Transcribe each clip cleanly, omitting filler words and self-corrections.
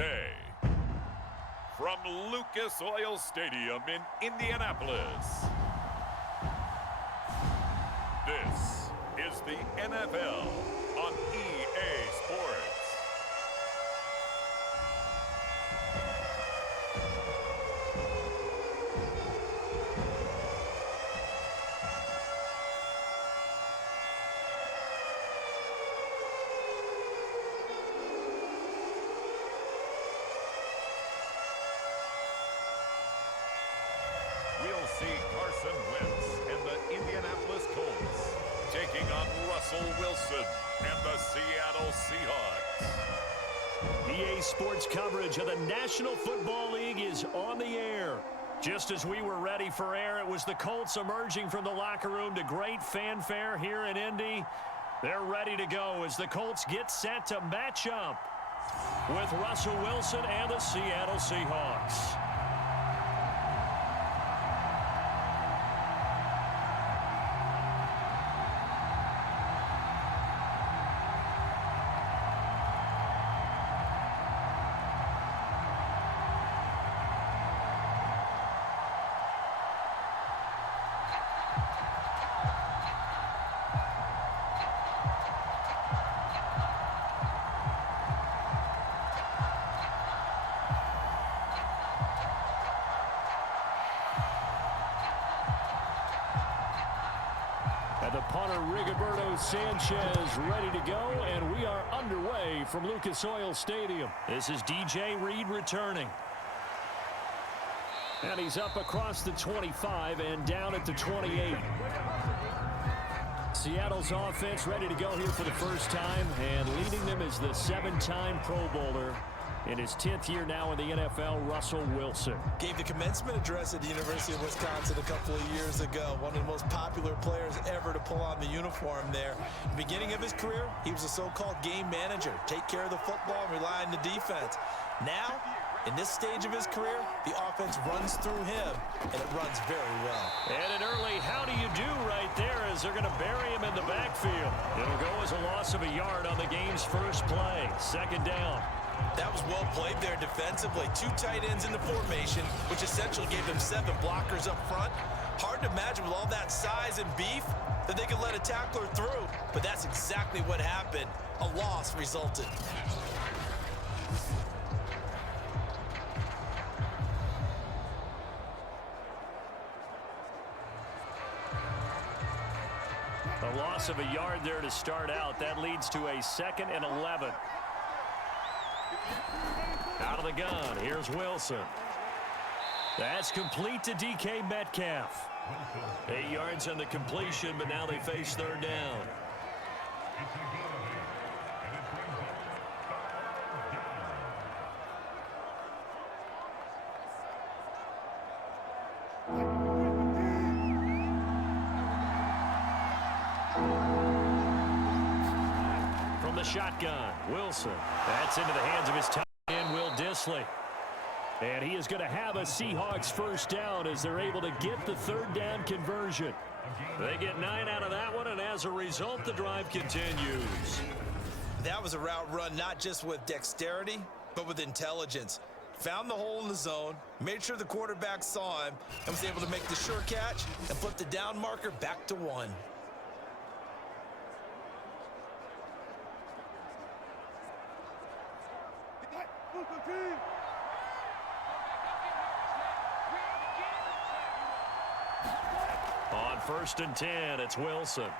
Day. From Lucas Oil Stadium in Indianapolis, this is the NFL on EA Sports. We'll see Carson Wentz and the Indianapolis Colts taking on Russell Wilson and the Seattle Seahawks. EA Sports coverage of the National Football League is on the air. Just as we were ready for air, it was the Colts emerging from the locker room to great fanfare here in Indy. They're ready to go as the Colts get set to match up with Russell Wilson and the Seattle Seahawks. The punter, Rigoberto Sanchez, ready to go, and we are underway from Lucas Oil Stadium. This is DJ Reed returning. And he's up across the 25 and down at the 28. Seattle's offense ready to go here for the first time, and leading them is the 7-time Pro Bowler. In his 10th year now in the NFL, Russell Wilson. Gave the commencement address at the University of Wisconsin a couple of years ago. One of the most popular players ever to pull on the uniform there. At the beginning of his career, he was a so-called game manager. Take care of the football and rely on the defense. Now, in this stage of his career, the offense runs through him, and it runs very well. And an early how do you do right there as they're going to bury him in the backfield. It'll go as a loss of a yard on the game's first play. Second down. That was well played there defensively. 2 tight ends in the formation, which essentially gave them 7 blockers up front. Hard to imagine with all that size and beef that they could let a tackler through, but that's exactly what happened. A loss resulted. A loss of a yard there to start out. That leads to a 2nd and 11. Out of the gun, here's Wilson. That's complete to DK Metcalf. 8 yards on the completion, but now they face third down. From the shotgun, Wilson. That's into the hands of his tight end, Will Dissly. And he is going to have a Seahawks first down as they're able to get the third down conversion. They get 9 out of that one, and as a result, the drive continues. That was a route run not just with dexterity, but with intelligence. Found the hole in the zone, made sure the quarterback saw him, and was able to make the sure catch and flip the down marker back to 1. On 1st and 10, it's Wilson.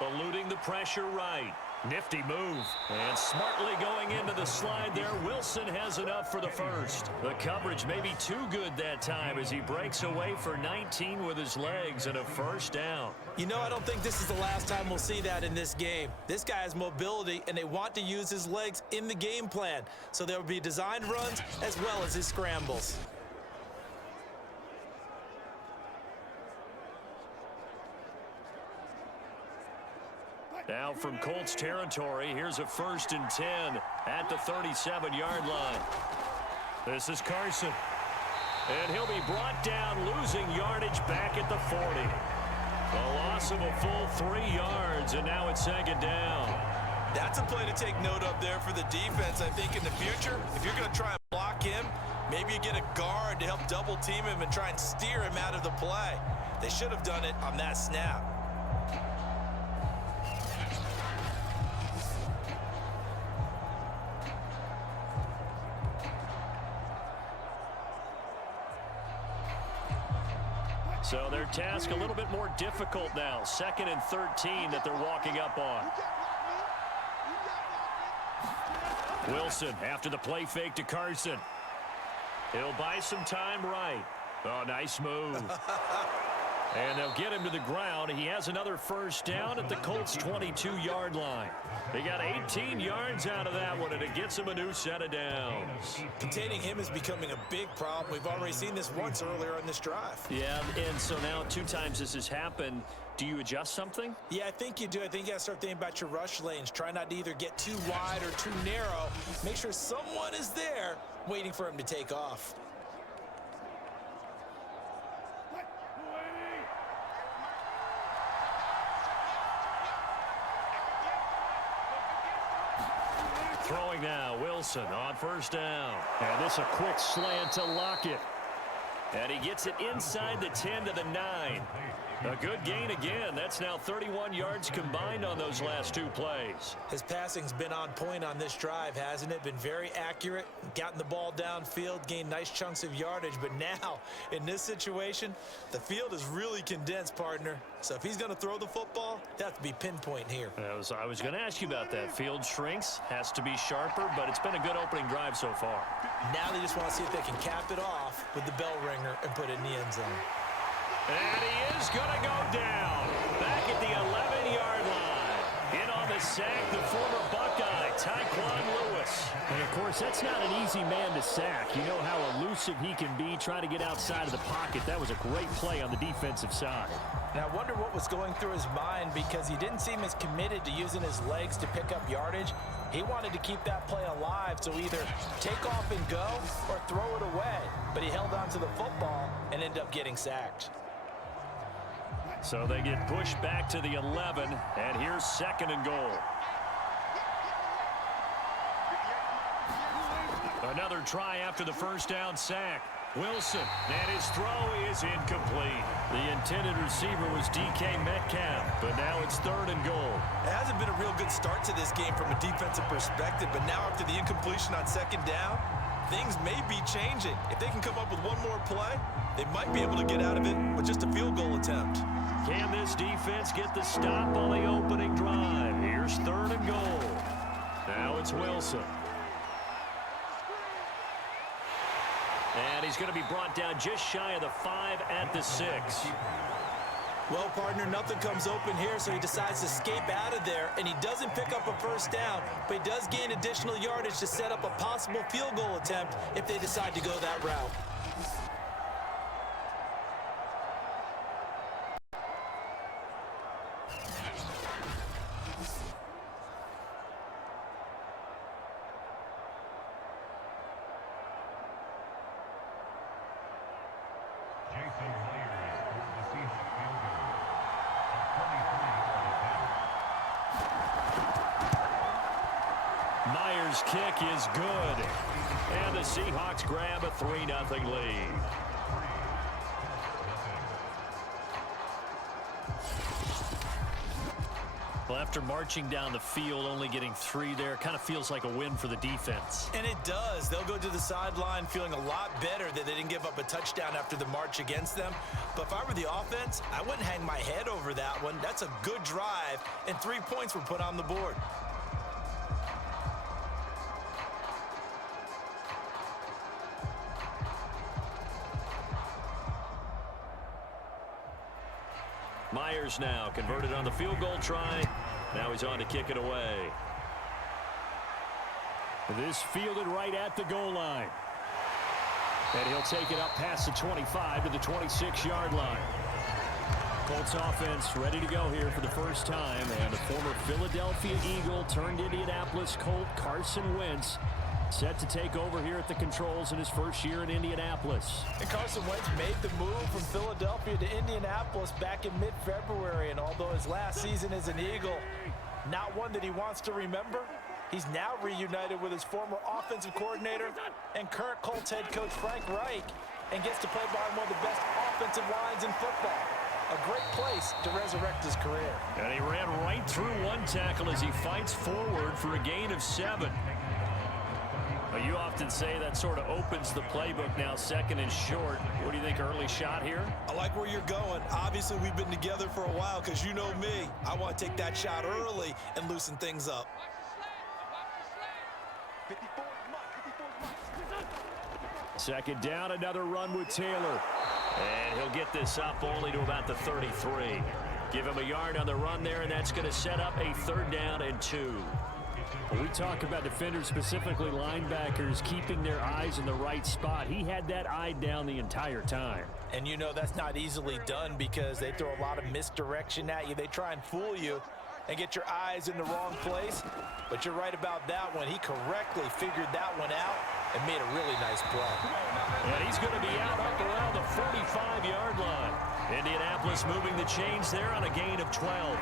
Eluding the pressure right. Nifty move. And smartly going into the slide there, Wilson has enough for the first. The coverage may be too good that time as he breaks away for 19 with his legs and a first down. You know, I don't think this is the last time we'll see that in this game. This guy has mobility, and they want to use his legs in the game plan. So there will be designed runs as well as his scrambles. Now from Colts territory, here's a 1st and 10 at the 37-yard line. This is Carson. And he'll be brought down, losing yardage back at the 40. A loss of a full 3 yards, and now it's 2nd down. That's a play to take note of there for the defense. I think in the future, if you're going to try and block him, maybe you get a guard to help double team him and try and steer him out of the play. They should have done it on that snap. So their task a little bit more difficult now. 2nd and 13 that they're walking up on. Wilson after the play fake to Carson. He'll buy some time right. Oh, nice move. And they'll get him to the ground. He has another first down at the Colts' 22-yard line. They got 18 yards out of that one, and it gets him a new set of downs. Containing him is becoming a big problem. We've already seen this once earlier in this drive. Yeah, and so now 2 times this has happened. Do you adjust something? Yeah, I think you do. I think you got to start thinking about your rush lanes. Try not to either get too wide or too narrow. Make sure someone is there waiting for him to take off. Throwing now, Wilson on first down. And this a quick slant to Lockett. And he gets it inside the 10 to the 9. A good gain again. That's now 31 yards combined on those last 2 plays. His passing's been on point on this drive, hasn't it? Been very accurate, gotten the ball downfield, gained nice chunks of yardage. But now, in this situation, the field is really condensed, partner. So if he's going to throw the football, that has to be pinpoint here. I was going to ask you about that. Field shrinks, has to be sharper, but it's been a good opening drive so far. Now they just want to see if they can cap it off with the bell ringer and put it in the end zone. And he is going to go down back at the 11-yard line. In on the sack, the former Buckeye, Tyquan Lewis. And, of course, that's not an easy man to sack. You know how elusive he can be trying to get outside of the pocket. That was a great play on the defensive side. And I wonder what was going through his mind, because he didn't seem as committed to using his legs to pick up yardage. He wanted to keep that play alive, so either take off and go or throw it away. But he held on to the football and ended up getting sacked. So they get pushed back to the 11, and here's 2nd and goal. Another try after the first down sack. Wilson, and his throw is incomplete. The intended receiver was DK Metcalf, but now it's 3rd and goal. It hasn't been a real good start to this game from a defensive perspective, but now after the incompletion on 2nd down, things may be changing. If they can come up with one more play, they might be able to get out of it with just a field goal attempt. Can this defense get the stop on the opening drive? Here's 3rd and goal. Now it's Wilson. And he's going to be brought down just shy of the 5 at the 6. Well, partner, nothing comes open here, so he decides to escape out of there, and he doesn't pick up a first down, but he does gain additional yardage to set up a possible field goal attempt if they decide to go that route. Myers' kick is good. And the Seahawks grab a 3-0 lead. Well, after marching down the field, only getting 3 there, kind of feels like a win for the defense. And it does. They'll go to the sideline feeling a lot better that they didn't give up a touchdown after the march against them. But if I were the offense, I wouldn't hang my head over that one. That's a good drive, and 3 points were put on the board. Myers now converted on the field goal try. Now he's on to kick it away. This fielded right at the goal line. And he'll take it up past the 25 to the 26-yard line. Colts offense ready to go here for the first time. And the former Philadelphia Eagle turned Indianapolis Colt, Carson Wentz, set to take over here at the controls in his first year in Indianapolis. And Carson Wentz made the move from Philadelphia to Indianapolis back in mid-February. And although his last season as an Eagle Not one that he wants to remember. He's now reunited with his former offensive coordinator and current Colts head coach Frank Reich, and gets to play behind one of the best offensive lines in football. A great place to resurrect his career. And he ran right through one tackle as he fights forward for a gain of 7. Well, you often say that sort of opens the playbook now, 2nd and short. What do you think, early shot here? I like where you're going. Obviously, we've been together for a while because you know me. I want to take that shot early and loosen things up. Second down, another run with Taylor. And he'll get this up only to about the 33. Give him a yard on the run there, and that's going to set up a 3rd down and 2. When we talk about defenders, specifically linebackers, keeping their eyes in the right spot, he had that eye down the entire time. And you know that's not easily done because they throw a lot of misdirection at you. They try and fool you and get your eyes in the wrong place. But you're right about that one. He correctly figured that one out and made a really nice play. And he's going to be out up around the 45-yard line. Indianapolis moving the chains there on a gain of 12.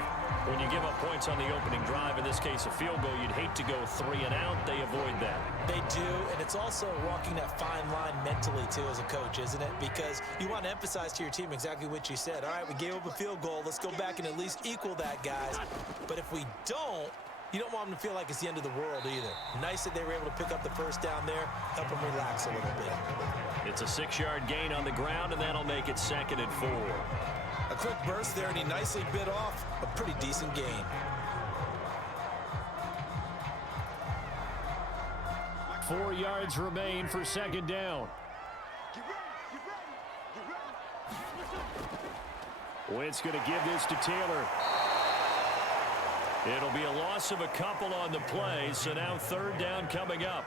When you give up points on the opening drive, in this case a field goal, you'd hate to go 3 and out. They avoid that. They do, and it's also walking that fine line mentally, too, as a coach, isn't it? Because you want to emphasize to your team exactly what you said. All right, we gave up a field goal. Let's go back and at least equal that, guys. But if we don't, you don't want them to feel like it's the end of the world either. Nice that they were able to pick up the first down there, help them relax a little bit. It's a 6-yard gain on the ground, and that'll make it 2nd and 4. A quick burst there, and he nicely bit off a pretty decent gain. Four yards remain for 2nd down. Wentz going to give this to Taylor. It'll be a loss of a couple on the play, so now 3rd down coming up.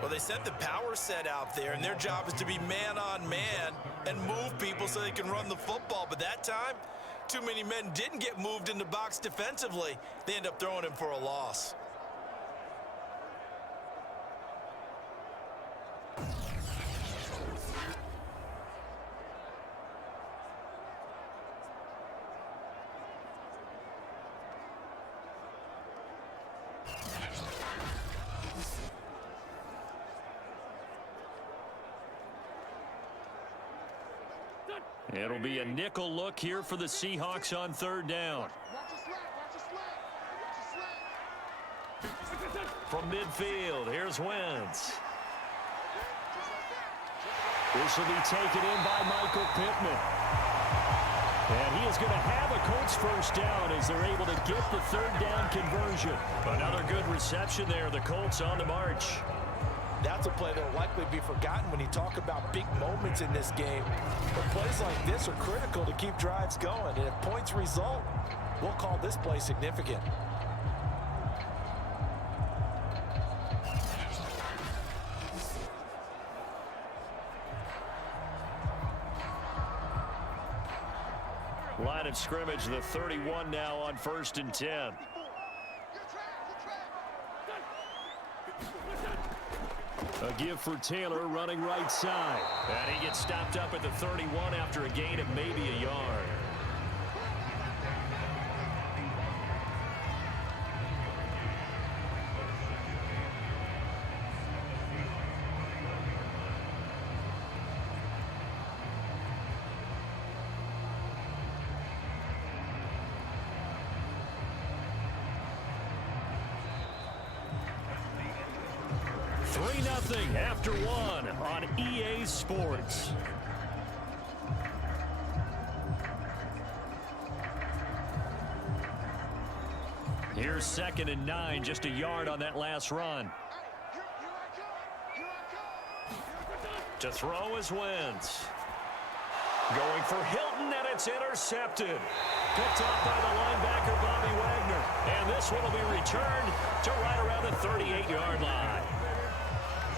Well, they sent the power set out there, and their job is to be man-on-man and move people so they can run the football. But that time, too many men didn't get moved in the box defensively. They end up throwing him for a loss. It'll be a nickel look here for the Seahawks on 3rd down. From midfield, here's Wentz. This will be taken in by Michael Pittman. And he is going to have a Colts first down as they're able to get the 3rd down conversion. Another good reception there. The Colts on the march. That's a play that will likely be forgotten when you talk about big moments in this game. But plays like this are critical to keep drives going. And if points result, we'll call this play significant. Line of scrimmage, the 31 now on 1st and 10. A give for Taylor running right side. And he gets stopped up at the 31 after a gain of maybe a yard. Nothing after 1 on EA Sports. Here's 2nd and 9, just a yard on that last run. To throw is Wentz. Going for Hilton, and it's intercepted. Picked up by the linebacker, Bobby Wagner. And this one will be returned to right around the 38-yard line.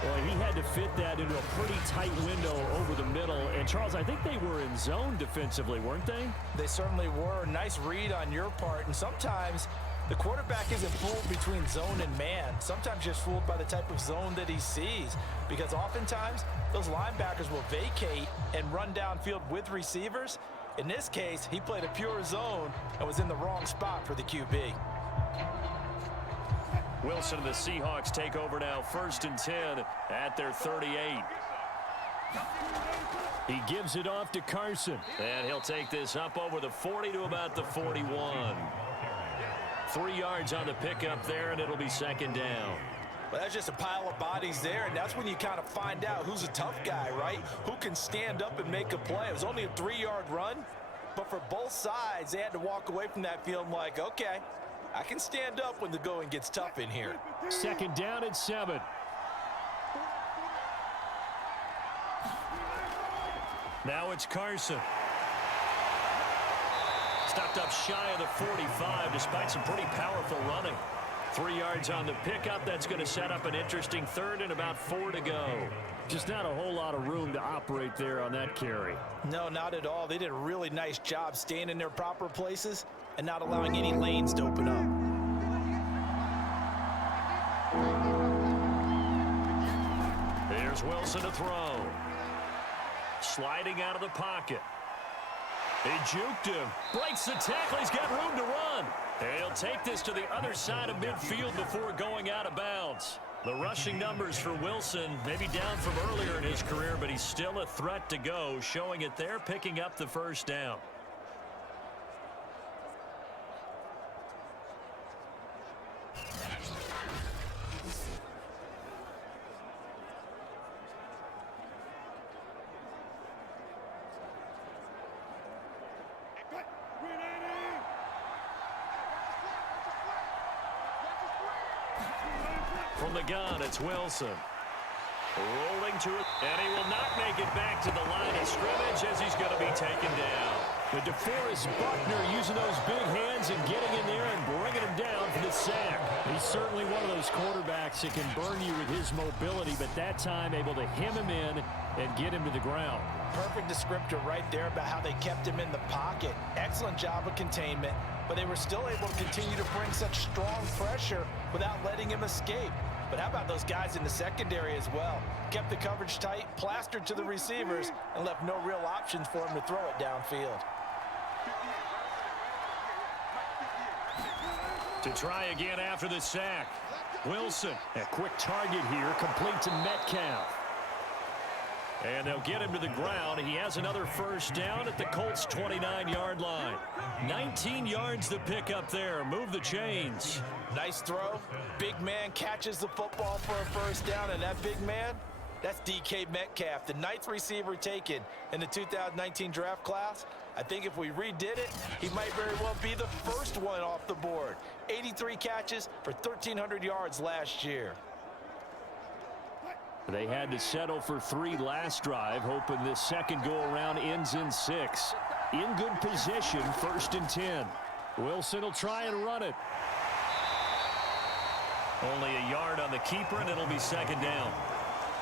Boy, he had to fit that into a pretty tight window over the middle. And, Charles, I think they were in zone defensively, weren't they? They certainly were. Nice read on your part. And sometimes the quarterback isn't fooled between zone and man. Sometimes just fooled by the type of zone that he sees. Because oftentimes those linebackers will vacate and run downfield with receivers. In this case, he played a pure zone and was in the wrong spot for the QB. Wilson and the Seahawks take over now, 1st and 10 at their 38. He gives it off to Carson. And he'll take this up over the 40 to about the 41. 3 yards on the pickup there, and it'll be 2nd down. Well, that's just a pile of bodies there, and that's when you kind of find out who's a tough guy, right? Who can stand up and make a play. It was only a 3-yard run, but for both sides, they had to walk away from that field like, okay, I can stand up when the going gets tough in here. 2nd down and 7. Now it's Carson. Stopped up shy of the 45 despite some pretty powerful running. 3 yards on the pickup. That's going to set up an interesting 3rd and about 4 to go. Just not a whole lot of room to operate there on that carry. No, not at all. They did a really nice job staying in their proper places and not allowing any lanes to open up. Here's Wilson to throw. Sliding out of the pocket. He juked him. Breaks the tackle. He's got room to run. He'll take this to the other side of midfield before going out of bounds. The rushing numbers for Wilson maybe down from earlier in his career, but he's still a threat to go, showing it there, picking up the 1st down. From the gun, it's Wilson. Rolling to it, and he will not make it back to the line of scrimmage as he's going to be taken down. But DeForest Buckner using those big hands and getting in there and bringing him down for the sack. He's certainly one of those quarterbacks that can burn you with his mobility, but that time able to hem him in and get him to the ground. Perfect descriptor right there about how they kept him in the pocket. Excellent job of containment, but they were still able to continue to bring such strong pressure without letting him escape. But how about those guys in the secondary as well? Kept the coverage tight, plastered to the receivers, and left no real options for him to throw it downfield. To try again after the sack. Wilson. A quick target here, complete to Metcalf. And they'll get him to the ground. He has another 1st down at the Colts' 29-yard line. 19 yards to pick up there. Move the chains. Nice throw. Big man catches the football for a 1st down, and that big man, that's DK Metcalf, the 9th receiver taken in the 2019 draft class. I think if we redid it, he might very well be the first one off the board. 83 catches for 1,300 yards last year. They had to settle for 3 last drive, hoping this second go-around ends in 6. In good position, 1st and 10. Wilson will try and run it. Only a yard on the keeper, and it'll be 2nd down.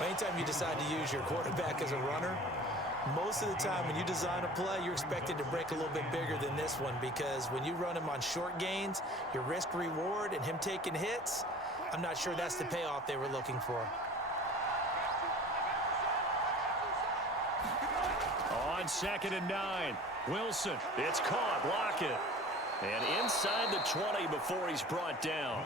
Anytime you decide to use your quarterback as a runner, most of the time when you design a play, you're expected to break a little bit bigger than this one, because when you run him on short gains, your risk-reward and him taking hits, I'm not sure that's the payoff they were looking for. On 2nd and 9, Wilson. It's caught. Lockett. And inside the 20 before he's brought down.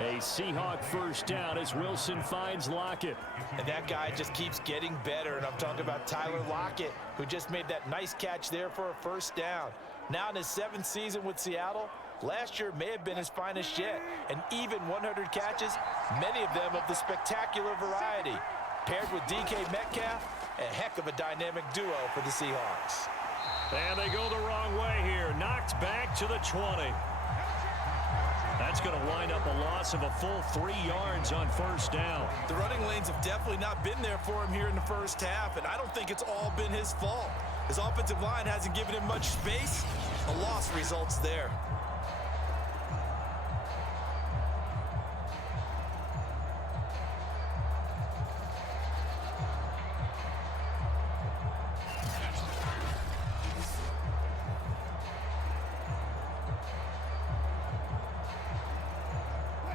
A Seahawk 1st down as Wilson finds Lockett. And that guy just keeps getting better. And I'm talking about Tyler Lockett, who just made that nice catch there for a 1st down. Now in his 7th season with Seattle, last year may have been his finest yet. And even 100 catches, many of them of the spectacular variety. Paired with DK Metcalf, a heck of a dynamic duo for the Seahawks. And they go the wrong way here. Knocked back to the 20. That's going to wind up a loss of a full 3 yards on 1st down. The running lanes have definitely not been there for him here in the 1st half, and I don't think it's all been his fault. His offensive line hasn't given him much space. A loss results there.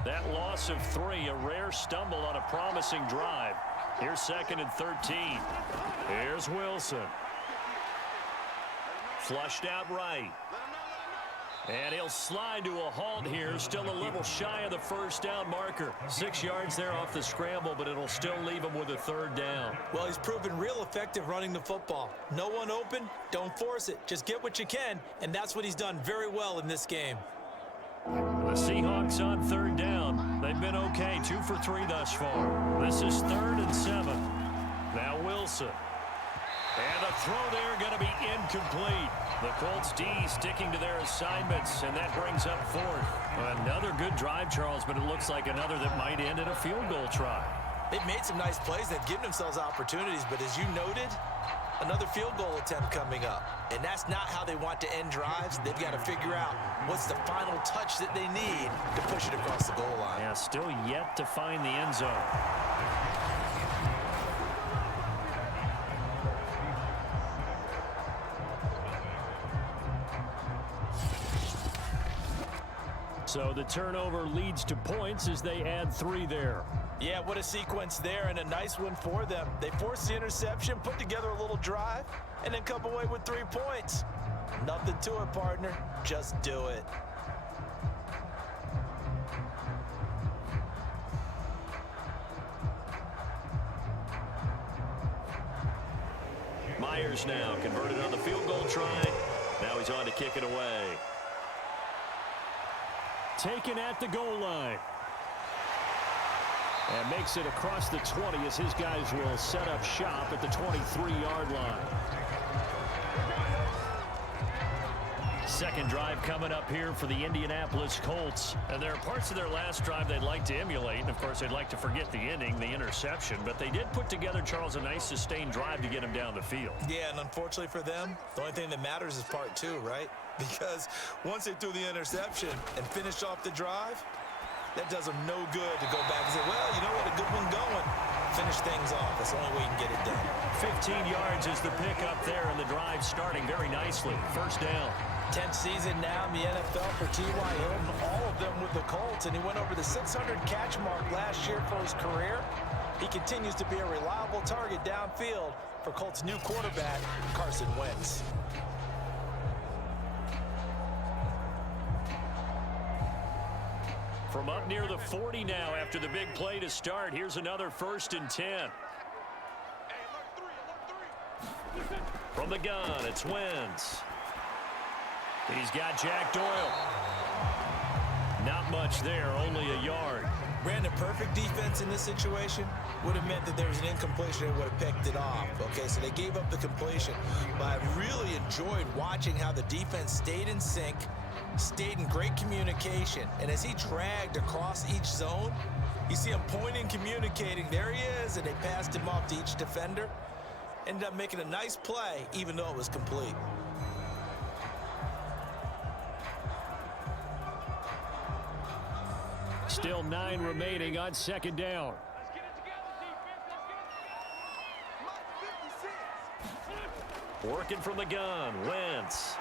That loss of 3, a rare stumble on a promising drive. Here's 2nd and 13. Here's Wilson. Flushed out right. And he'll slide to a halt here, still a little shy of the first down marker. 6 yards there off the scramble, but it'll still leave him with a third down. Well, he's proven real effective running the football. No one open, don't force it. Just get what you can, and that's what he's done very well in this game. The Seahawks on third down. They've been okay, 2 for 3 thus far. This is 3rd and 7. Now Wilson. And the throw there going to be incomplete. The Colts D sticking to their assignments, and that brings up 4th. Another good drive, Charles, but it looks like another that might end in a field goal try. They've made some nice plays. They've given themselves opportunities, but as you noted, another field goal attempt coming up. And that's not how they want to end drives. They've got to figure out what's the final touch that they need to push it across the goal line. Yeah, still yet to find the end zone. So the turnover leads to points as they add 3 there. Yeah, what a sequence there, and a nice one for them. They forced the interception, put together a little drive, and then come away with 3 points. Nothing to it, partner. Just do it. Myers now converted on the field goal try. Now he's on to kick it away. Taken at the goal line. And makes it across the 20 as his guys will set up shop at the 23-yard line. Second drive coming up here for the Indianapolis Colts. And there are parts of their last drive they'd like to emulate. And, of course, they'd like to forget the inning, the interception. But they did put together, Charles, a nice sustained drive to get him down the field. Yeah, and unfortunately for them, the only thing that matters is part 2, right? Because once they threw the interception and finished off the drive, that does them no good to go back and say, well, you know what, a good one going. Finish things off. That's the only way you can get it done. 15 yards is the pickup there, and the drive starting very nicely. First down. 10th season now in the NFL for T.Y. Hilton, all of them with the Colts, and he went over the 600-catch mark last year for his career. He continues to be a reliable target downfield for Colts' new quarterback, Carson Wentz. From up near the 40 now after the big play to start, here's another 1st and 10. From the gun, it's Wentz. He's got Jack Doyle. Not much there, only a yard. Brandon, perfect defense in this situation would have meant that there was an incompletion and would have picked it off. Okay, so they gave up the completion. But I really enjoyed watching how the defense stayed in sync, stayed in great communication. And as he dragged across each zone, you see him pointing, communicating. There he is, and they passed him off to each defender. Ended up making a nice play, even though it was complete. Still 9 remaining on 2nd down. Working from the gun, Wentz.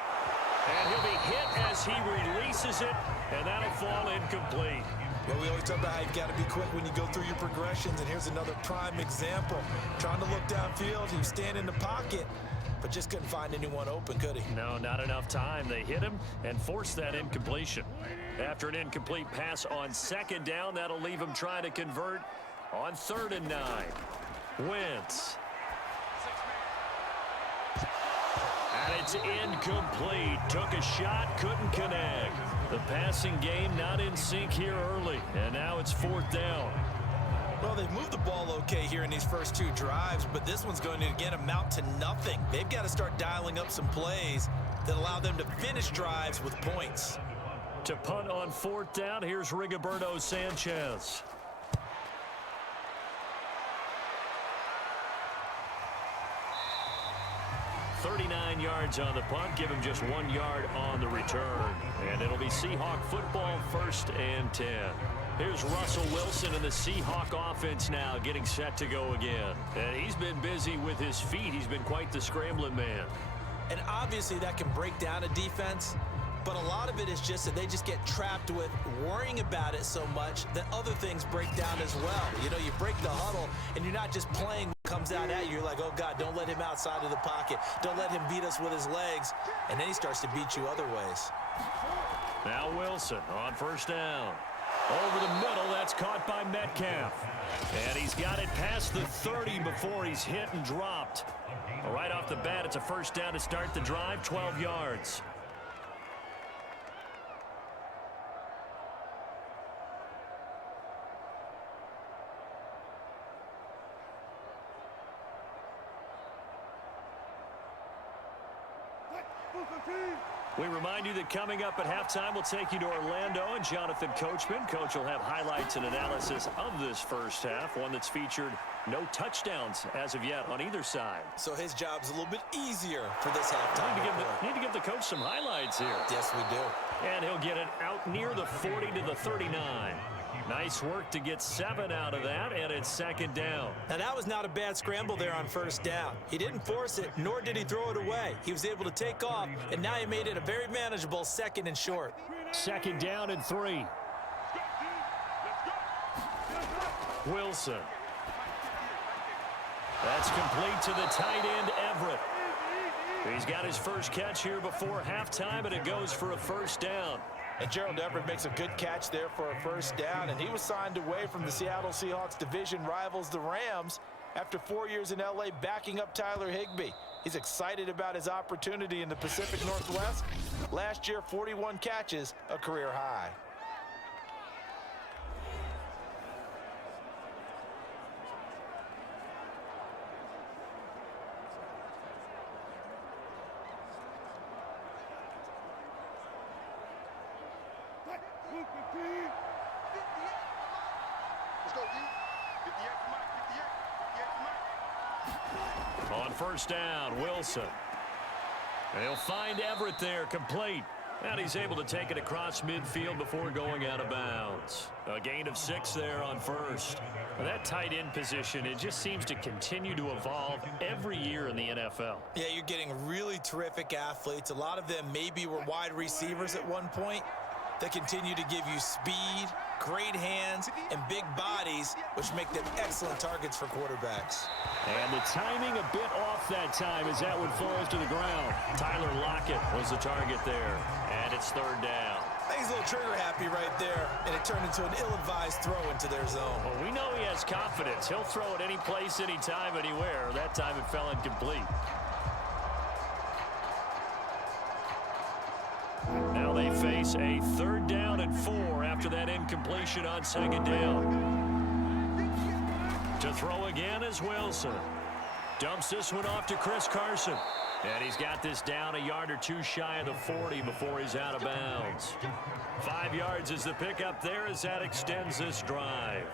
And he'll be hit as he releases it, and that'll fall incomplete. Well, we always talk about how you've got to be quick when you go through your progressions, and here's another prime example. Trying to look downfield, he was standing in the pocket, but just couldn't find anyone open, could he? No, not enough time. They hit him and forced that incompletion. After an incomplete pass on 2nd down, that'll leave him trying to convert on 3rd and 9. Wentz. And it's incomplete. Took a shot, couldn't connect. The passing game not in sync here early, and now it's 4th down. Well, they've moved the ball okay here in these first 2 drives, but this one's going to, again, amount to nothing. They've got to start dialing up some plays that allow them to finish drives with points. To punt on 4th down, here's Rigoberto Sanchez. .39 yards on the punt, give him just 1 yard on the return. And it'll be Seahawk football, 1st and 10. Here's Russell Wilson and the Seahawk offense now getting set to go again. And he's been busy with his feet. He's been quite the scrambling man. And obviously that can break down a defense, but a lot of it is just that they just get trapped with worrying about it so much that other things break down as well. You know, you break the huddle and you're not just playing comes out at you, you're like, oh, God, don't let him outside of the pocket. Don't let him beat us with his legs. And then he starts to beat you other ways. Now Wilson on first down. Over the middle, that's caught by Metcalf. And he's got it past the 30 before he's hit and dropped. Right off the bat, it's a first down to start the drive, 12 yards. We remind you that coming up at halftime, we'll take you to Orlando and Jonathan Coachman. Coach will have highlights and analysis of this first half, one that's featured no touchdowns as of yet on either side. So his job's a little bit easier for this halftime. Need to give the coach some highlights here. Yes, we do. And he'll get it out near the 40 to the 39. Nice work to get 7 out of that, and it's second down. Now, that was not a bad scramble there on first down. He didn't force it, nor did he throw it away. He was able to take off, and now he made it a very manageable second and short. Second down and 3. Wilson. That's complete to the tight end, Everett. He's got his first catch here before halftime, and it goes for a first down. And Gerald Everett makes a good catch there for a first down, and he was signed away from the Seattle Seahawks division rivals, the Rams, after 4 years in L.A. backing up Tyler Higbee. He's excited about his opportunity in the Pacific Northwest. Last year, 41 catches, a career high. On first down, Wilson. And he'll find Everett there, complete. And he's able to take it across midfield before going out of bounds. A gain of 6 there on first. That tight end position, it just seems to continue to evolve every year in the NFL. Yeah, you're getting really terrific athletes. A lot of them maybe were wide receivers at one point. They continue to give you speed, great hands, and big bodies, which make them excellent targets for quarterbacks. And the timing a bit off that time as that one falls to the ground. Tyler Lockett was the target there, and it's third down. He's a little trigger happy right there, and it turned into an ill-advised throw into their zone. Well, we know he has confidence. He'll throw it any place, anytime, anywhere. That time it fell incomplete. Now they face a third down and 4 after that incompletion on second down. To throw again is Wilson. Dumps this one off to Chris Carson. And he's got this down a yard or 2 shy of the 40 before he's out of bounds. 5 yards is the pickup there as that extends this drive.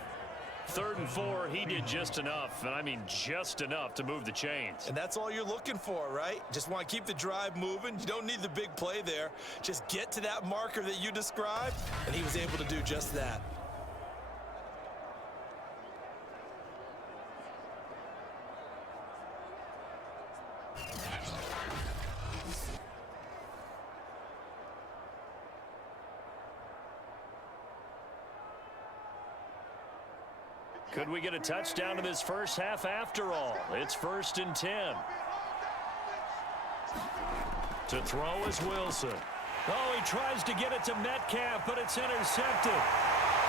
Third and 4, he did just enough, and I mean just enough to move the chains. And that's all you're looking for, right? Just want to keep the drive moving. You don't need the big play there. Just get to that marker that you described, and he was able to do just that. Could we get a touchdown in this first half after all? It's 1st and 10. To throw is Wilson. Oh, he tries to get it to Metcalf, but it's intercepted.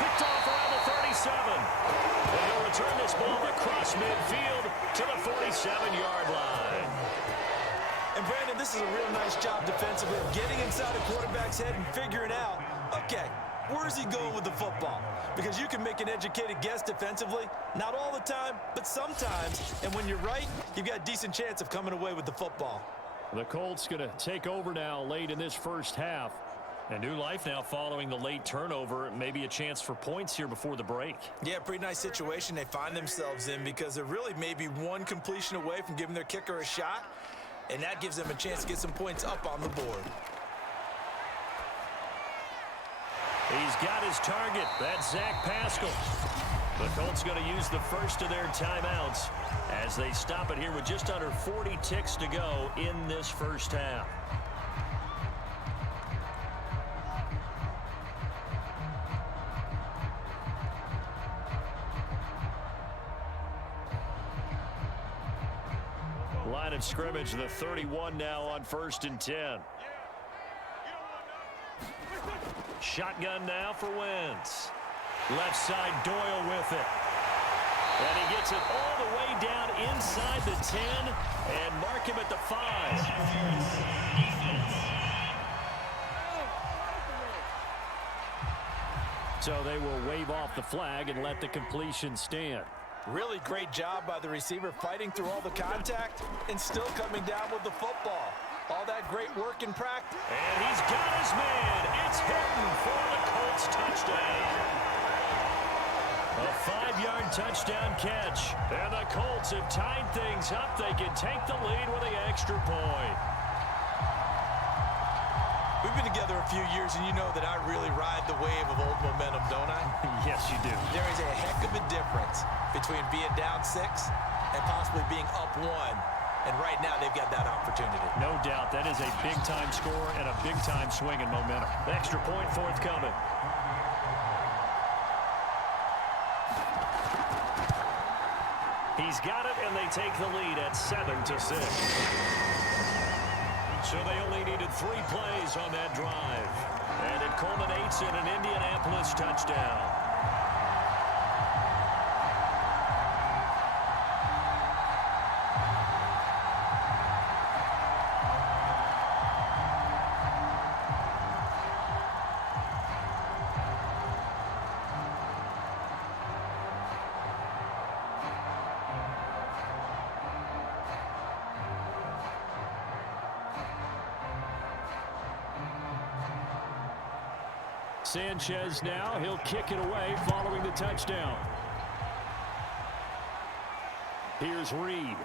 Picked off around the 37. And he'll return this ball across midfield to the 47-yard line. And Brandon, this is a real nice job defensively of getting inside a quarterback's head and figuring out, okay, where's he going with the football? Because you can make an educated guess defensively. Not all the time, but sometimes. And when you're right, you've got a decent chance of coming away with the football. The Colts going to take over now late in this first half. A new life now following the late turnover. Maybe a chance for points here before the break. Yeah, pretty nice situation they find themselves in because they're really maybe one completion away from giving their kicker a shot. And that gives them a chance to get some points up on the board. He's got his target. That's Zach Pascal. The Colts going to use the first of their timeouts as they stop it here with just under 40 ticks to go in this first half. line of scrimmage. The 31 now on 1st and 10. Shotgun now for Wentz. Left side, Doyle with it. And he gets it all the way down inside the 10 and mark him at the 5. So they will wave off the flag and let the completion stand. Really great job by the receiver fighting through all the contact and still coming down with the football. All that great work in practice. And he's got his man. It's Hilton for the Colts touchdown. A 5-yard touchdown catch. And the Colts have tied things up. They can take the lead with the extra point. We've been together a few years, and you know that I really ride the wave of old momentum, don't I? Yes, you do. There is a heck of a difference between being down 6 and possibly being up 1. And right now, they've got that opportunity. No doubt. That is a big-time score and a big-time swing in momentum. Extra point forthcoming. He's got it, and they take the lead at 7-6. So they only needed 3 plays on that drive. And it culminates in an Indianapolis touchdown. Sanchez now, he'll kick it away following the touchdown. Here's Reed.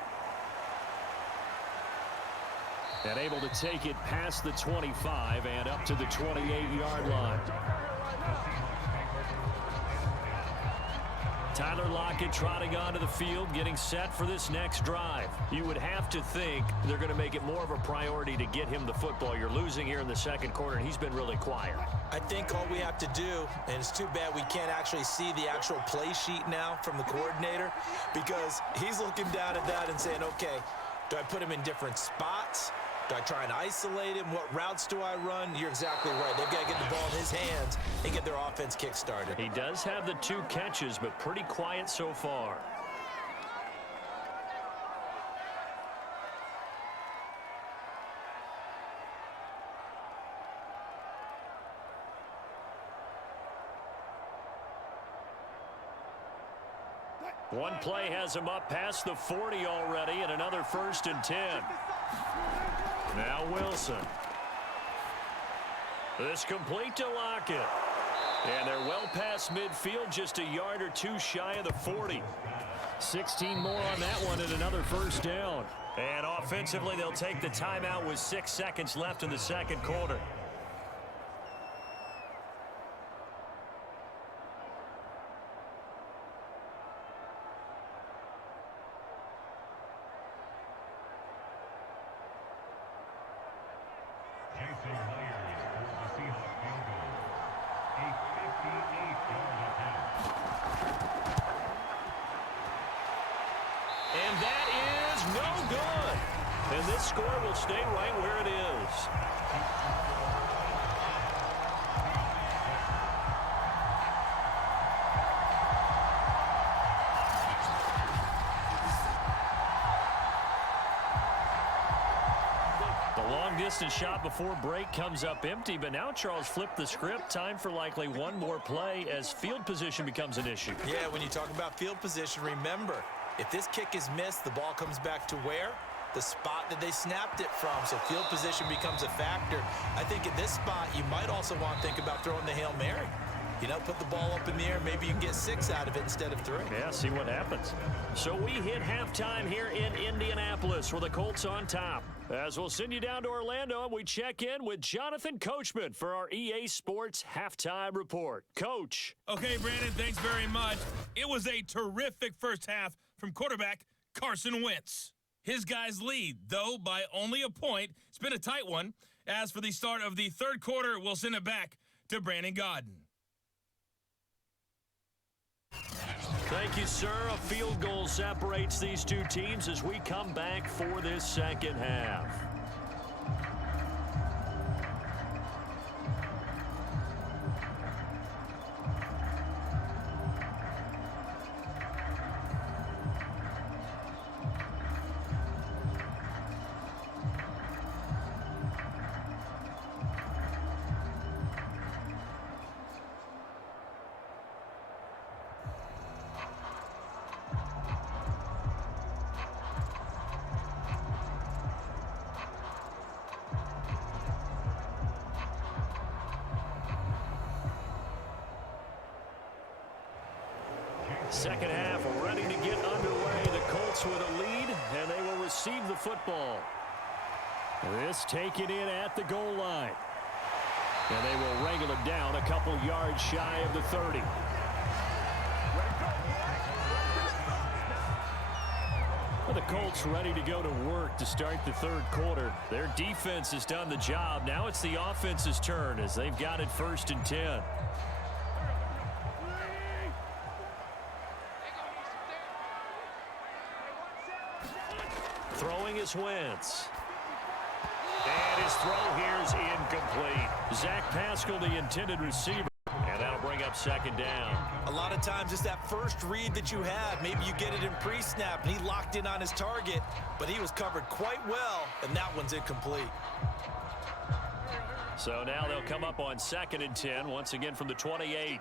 And able to take it past the 25 and up to the 28-yard line. Tyler Lockett trotting onto the field, getting set for this next drive. You would have to think they're going to make it more of a priority to get him the football. You're losing here in the second quarter, and he's been really quiet. I think all we have to do, and it's too bad we can't actually see the actual play sheet now from the coordinator, because he's looking down at that and saying, okay, do I put him in different spots? Do I try and isolate him? What routes do I run? You're exactly right. They've got to get the ball in his hands and get their offense kick-started. He does have the 2 catches, but pretty quiet so far. One play has him up past the 40 already, and another 1st and 10. Now Wilson. This complete to Lockett. And they're well past midfield, just a yard or 2 shy of the 40. 16 more on that one and another 1st down. And offensively, they'll take the timeout with 6 seconds left in the second quarter. And that is no good. And this score will stay right where it is. The long-distance shot before break comes up empty, but now Charles flipped the script. Time for likely one more play as field position becomes an issue. Yeah, when you talk about field position, remember, if this kick is missed, the ball comes back to where? The spot that they snapped it from. So field position becomes a factor. I think at this spot, you might also want to think about throwing the Hail Mary. You know, put the ball up in the air. Maybe you can get 6 out of it instead of 3. Yeah, see what happens. So we hit halftime here in Indianapolis with the Colts on top. As we'll send you down to Orlando, and we check in with Jonathan Coachman for our EA Sports Halftime Report. Coach. Okay, Brandon, thanks very much. It was a terrific first half from quarterback Carson Wentz. His guys lead, though, by only a point. It's been a tight one. As for the start of the third quarter, we'll send it back to Brandon Godden. Thank you, sir. A field goal separates these two teams as we come back for this second half. Second half ready to get underway. The Colts with a lead, and they will receive the football. This taken in at the goal line. And they will wrangle it down a couple yards shy of the 30. Well, the Colts ready to go to work to start the third quarter. Their defense has done the job. Now it's the offense's turn as they've got it 1st and 10. Throwing is Wentz. And his throw here is incomplete. Zach Pascal, the intended receiver. And that'll bring up 2nd down. A lot of times it's that first read that you have. Maybe you get it in pre-snap and he locked in on his target, but he was covered quite well, and that one's incomplete. So now they'll come up on 2nd and 10, once again from the 28.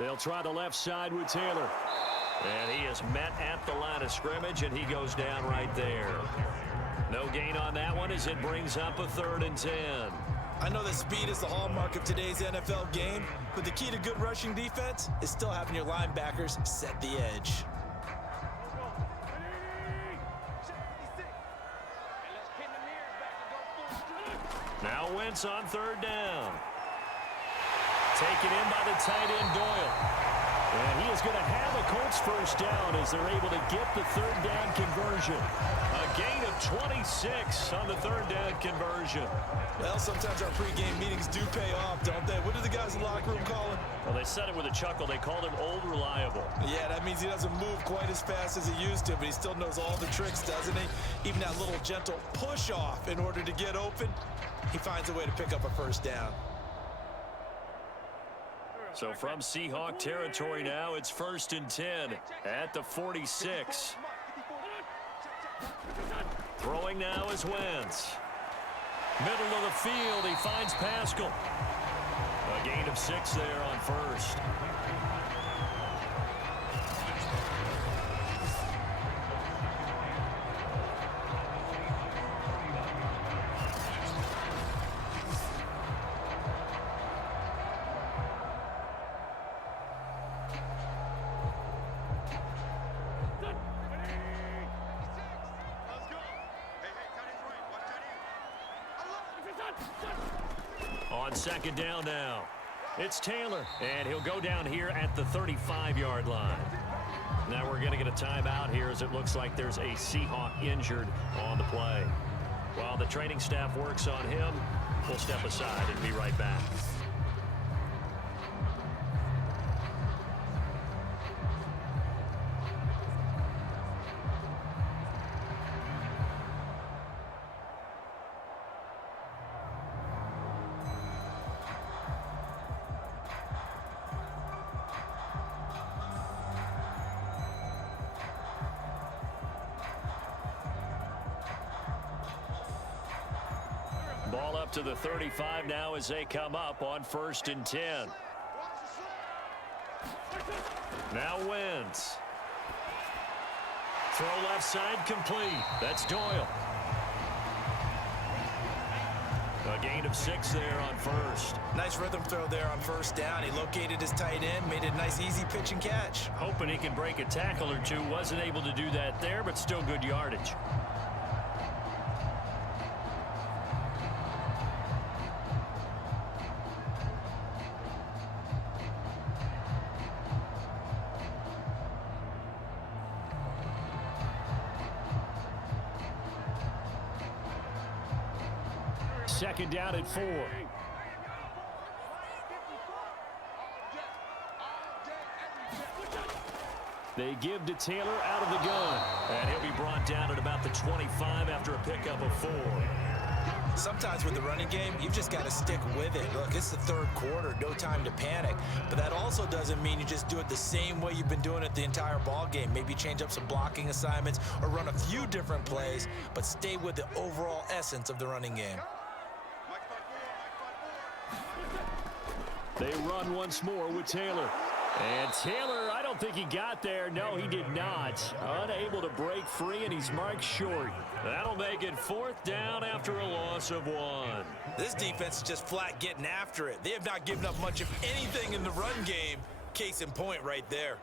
They'll try the left side with Taylor. And he is met at the line of scrimmage, and he goes down right there. No gain on that one as it brings up a 3rd and 10. I know that speed is the hallmark of today's NFL game, but the key to good rushing defense is still having your linebackers set the edge. Now Wentz on 3rd down. Taken in by the tight end Doyle. And he is going to have a Colts 1st down as they're able to get the 3rd down conversion. A gain of 26 on the 3rd down conversion. Well, sometimes our pregame meetings do pay off, don't they? What do the guys in the locker room call him? Well, they said it with a chuckle. They called him Old Reliable. Yeah, that means he doesn't move quite as fast as he used to, but he still knows all the tricks, doesn't he? Even that little gentle push-off in order to get open, he finds a way to pick up a 1st down. So from Seahawk territory now, it's 1st and 10 at the 46. Throwing now is Wentz. Middle of the field, he finds Pascal. A gain of 6 there on 1st. On 2nd down now, it's Taylor, and he'll go down here at the 35-yard line. Now we're going to get a timeout here as it looks like there's a Seahawk injured on the play. While the training staff works on him, we'll step aside and be right back. Ball up to the 35 now as they come up on 1st and 10. Now Wentz. Throw left side complete. That's Doyle. A gain of 6 there on 1st. Nice rhythm throw there on 1st down. He located his tight end, made a nice easy pitch and catch. Hoping he can break a tackle or two. Wasn't able to do that there, but still good yardage. Second down at 4. They give to Taylor out of the gun. And he'll be brought down at about the 25 after a pickup of 4. Sometimes with the running game, you've just got to stick with it. Look, it's the third quarter, no time to panic. But that also doesn't mean you just do it the same way you've been doing it the entire ball game. Maybe change up some blocking assignments or run a few different plays, but stay with the overall essence of the running game. They run once more with Taylor. And Taylor, I don't think he got there. No, he did not. Unable to break free, and he's marked short. That'll make it 4th down after a loss of 1. This defense is just flat getting after it. They have not given up much of anything in the run game. Case in point right there.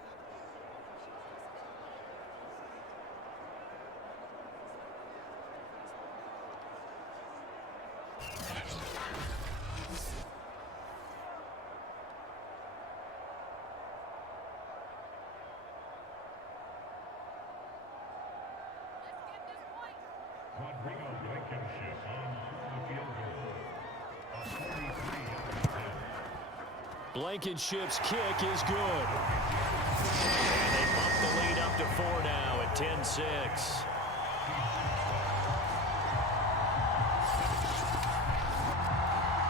Blankenship's kick is good. And they bump the lead up to 4 now at 10-6.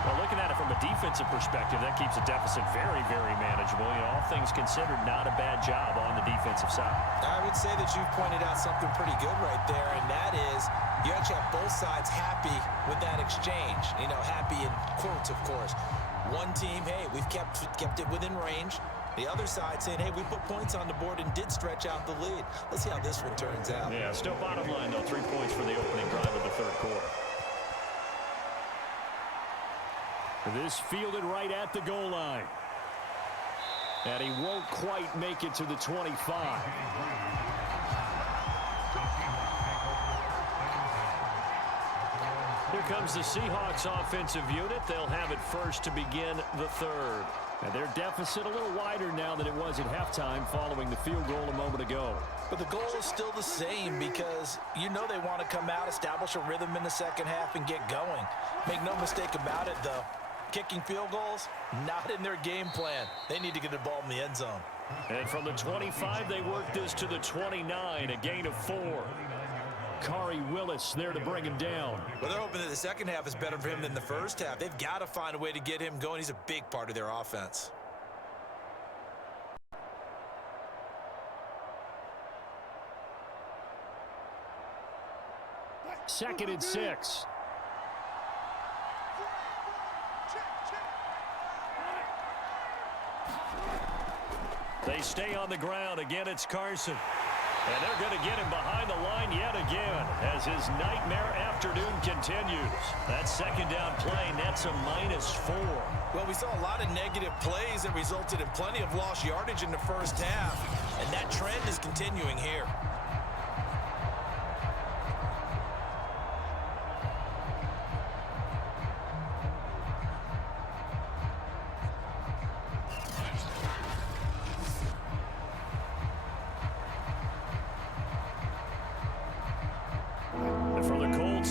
Well, looking at it from a defensive perspective, that keeps the deficit very, very manageable. You know, all things considered, not a bad job on the defensive side. I would say that you've pointed out something pretty good right there, and that is you actually have both sides happy with that exchange. You know, happy in quotes, of course. One team, hey, we've kept it within range. The other side saying, hey, we put points on the board and did stretch out the lead. Let's see how this one turns out. Yeah, still bottom line, though, 3 points for the opening drive of the third quarter. This fielded right at the goal line. And he won't quite make it to the 25. Here comes the Seahawks offensive unit. They'll have it first to begin the third. And their deficit a little wider now than it was at halftime following the field goal a moment ago. But the goal is still the same because you know they want to come out, establish a rhythm in the second half, and get going. Make no mistake about it, though. Kicking field goals, not in their game plan. They need to get the ball in the end zone. And from the 25, they work this to the 29, a gain of 4. Kari Willis there to bring him down. Well, they're hoping that the second half is better for him than the first half. They've got to find a way to get him going. He's a big part of their offense. Second and 6. They stay on the ground. Again, it's Carson. And they're going to get him behind the line yet again as his nightmare afternoon continues. That second down play nets a -4. Well, we saw a lot of negative plays that resulted in plenty of lost yardage in the first half, and that trend is continuing here.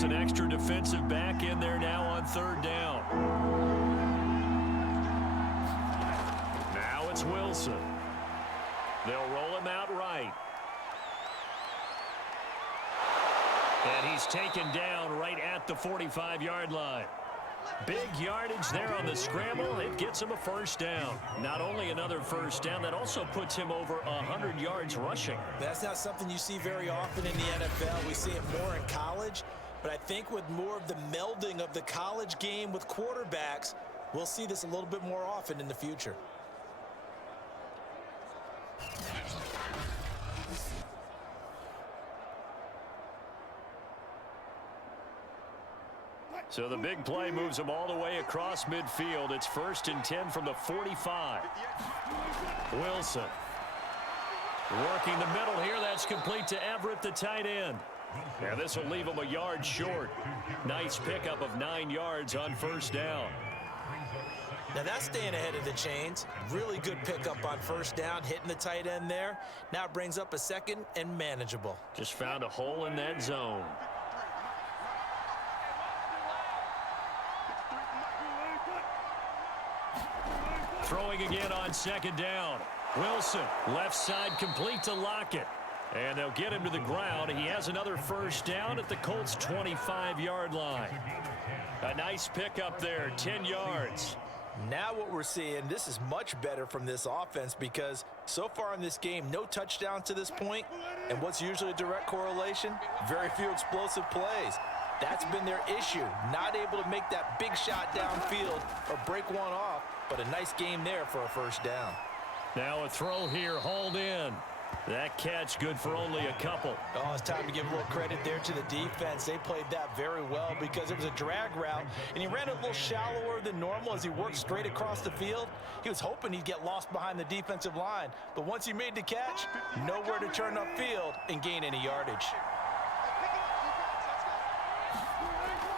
An extra defensive back in there now on third down. Now it's Wilson. They'll roll him out right. And he's taken down right at the 45-yard line. Big yardage there on the scramble. It gets him a first down. Not only another first down, that also puts him over 100 yards rushing. That's not something you see very often in the NFL. We see it more in college. But I think with more of the melding of the college game with quarterbacks, we'll see this a little bit more often in the future. So the big play moves them all the way across midfield. It's 1st and 10 from the 45. Wilson working the middle here. That's complete to Everett, the tight end. And this will leave him a yard short. Nice pickup of 9 yards on first down. Now that's staying ahead of the chains. Really good pickup on first down, hitting the tight end there. Now it brings up a second and manageable. Just found a hole in that zone. Throwing again on second down. Wilson, left side complete to Lockett. And they'll get him to the ground. He has another first down at the Colts' 25-yard line. A nice pickup there, 10 yards. Now what we're seeing, this is much better from this offense because so far in this game, no touchdowns to this point. And what's usually a direct correlation? Very few explosive plays. That's been their issue, not able to make that big shot downfield or break one off, but a nice game there for a first down. Now a throw here, hauled in. That catch good for only a couple. Oh, it's time to give a little credit there to the defense. They played that very well because it was a drag route, and he ran a little shallower than normal as he worked straight across the field. He was hoping he'd get lost behind the defensive line, but once he made the catch, nowhere to turn upfield and gain any yardage.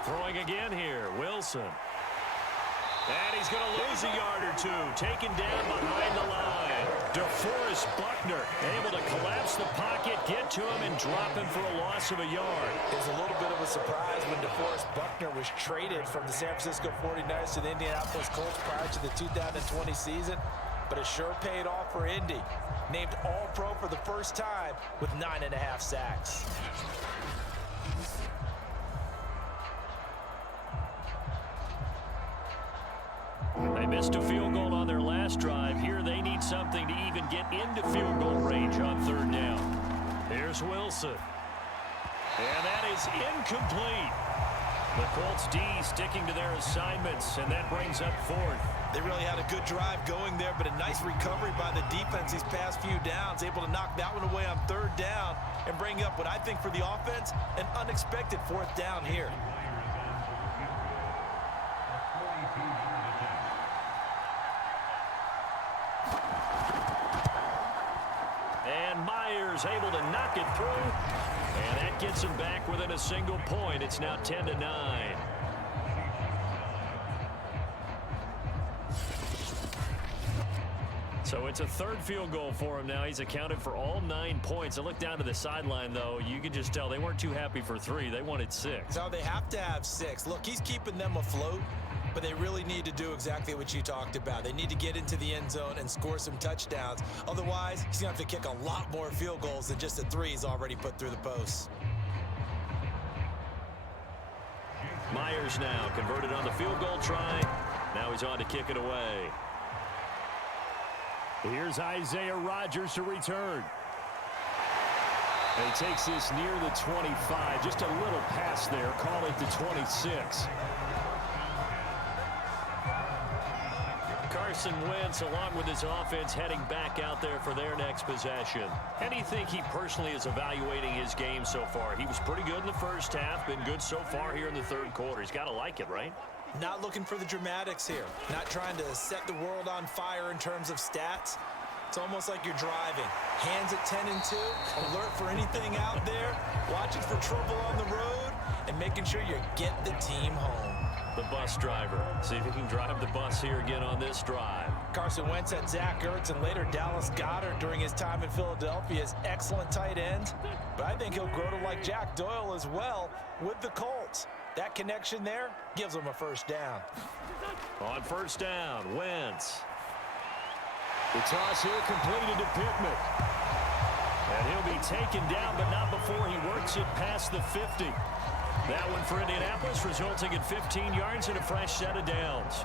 Throwing again here, Wilson. And he's going to lose a yard or two, taken down behind the line. DeForest Buckner able to collapse the pocket, get to him, and drop him for a loss of a yard. It was a little bit of a surprise when DeForest Buckner was traded from the San Francisco 49ers to the Indianapolis Colts prior to the 2020 season, but it sure paid off for Indy. Named All-Pro for the first time with 9.5 sacks. They missed a field goal on their last drive. Here they need something to even get into field goal range on third down. Here's Wilson. And that is incomplete. The Colts D sticking to their assignments, and that brings up fourth. They really had a good drive going there, but a nice recovery by the defense these past few downs, able to knock that one away on third down and bring up what I think for the offense, an unexpected fourth down here. Able to knock it through, and that gets him back within a single point. It's now 10-9. So it's a third field goal for him now. He's accounted for all 9 points. I look down to the sideline, though. You can just tell they weren't too happy for 3. They wanted 6. No, they have to have 6. Look, he's keeping them afloat, but they really need to do exactly what you talked about. They need to get into the end zone and score some touchdowns. Otherwise, he's going to have to kick a lot more field goals than just the 3 he's already put through the posts. Myers now converted on the field goal try. Now he's on to kick it away. Here's Isaiah Rodgers to return. And he takes this near the 25. Just a little pass there. Call it the 26. Carson Wentz, along with his offense, heading back out there for their next possession. How do you think he personally is evaluating his game so far? He was pretty good in the first half, been good so far here in the third quarter. He's got to like it, right? Not looking for the dramatics here. Not trying to set the world on fire in terms of stats. It's almost like you're driving. Hands at 10 and 2, alert for anything out there, watching for trouble on the road, and making sure you get the team home. The bus driver. See if he can drive the bus here again on this drive. Carson Wentz had Zach Ertz and later Dallas Goedert during his time in Philadelphia as excellent tight ends. But I think he'll grow to like Jack Doyle as well with the Colts. That connection there gives him a first down. On first down, Wentz. The toss here completed to Pittman. And he'll be taken down, but not before he works it past the 50. That one for Indianapolis, resulting in 15 yards and a fresh set of downs.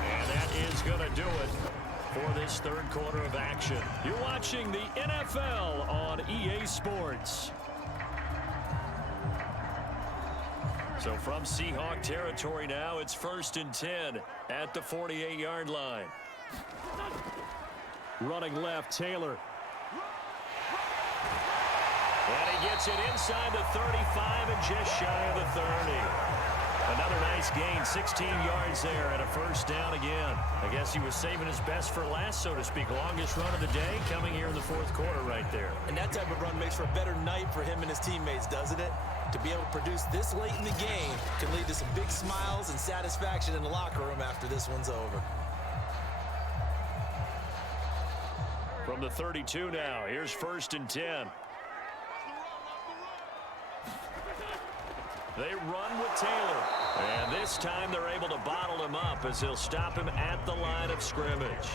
And that is going to do it for this third quarter of action. You're watching the NFL on EA Sports. So from Seahawk territory now, it's 1st and 10 at the 48-yard line. Running left, Taylor. And he gets it inside the 35 and just shy of the 30. Another nice gain, 16 yards there and a first down again. I guess he was saving his best for last, so to speak. Longest run of the day coming here in the fourth quarter right there. And that type of run makes for a better night for him and his teammates, doesn't it? to be able to produce this late in the game can lead to some big smiles and satisfaction in the locker room after this one's over. From the 32 now, here's 1st and 10. They run with Taylor. And this time they're able to bottle him up as they'll stop him at the line of scrimmage.